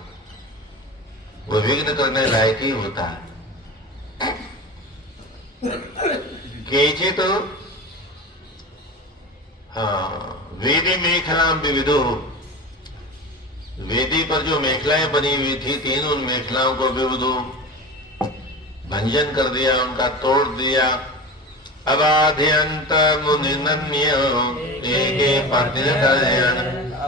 वो विघ्न करने लायक ही होता है। केचे तो वेदी मेखला विविधो, वेदी पर जो मेखलाएं बनी हुई थी तीन, उन मेखलाओं को विविधो भंजन कर दिया, उनका तोड़ दिया। अबाध्यंत मुनिनन्य एके पतितयन्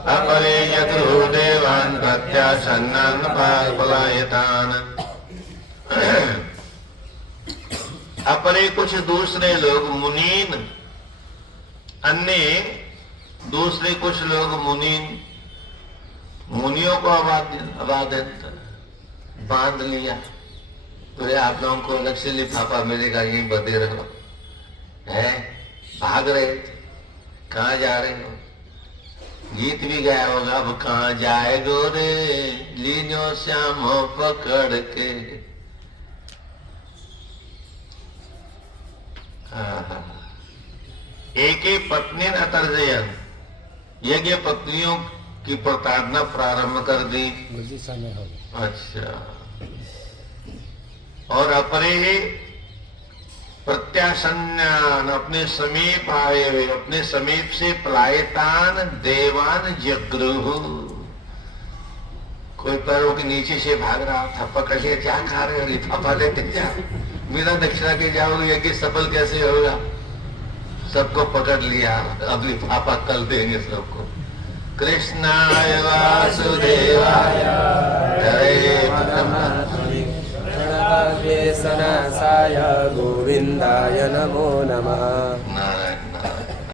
अपरे यद्रुदेवान् प्रत्यासन्नान् पलायतान्। अपरे कुछ दूसरे लोग मुनीन, अन्य दूसरे कुछ लोग मुनियों को अबाध्यंत बांध लिया। तो आप लोगों को अलग से लिफाफा मिलेगा, यहीं बंधे रहो, है? भाग रहे थे, कहाँ जा रहे हो? गीत भी गाया होगा, अब कहाँ जाए गोरे लीनो श्याम पकड़ के। एक पत्नी अतर्जयन, यज्ञ पत्नियों की प्रताड़ना प्रारंभ कर दी। अच्छा, और अपरे प्रत्यासन्यान, अपने समीप आए हुए, अपने समीप से पलायतान देवान जगृह। कोई पैरों के नीचे से भाग रहा था, पकड़ के क्या खा रहे हो, लिफाफा लेते जा, बिना दक्षिणा के जाओ, यज्ञ सफल कैसे होगा। सबको पकड़ लिया, अब लिफाफा कल देंगे सबको। कृष्णाय वासुदेवाय हरे सनासाय गोविंदाय नमो नमः।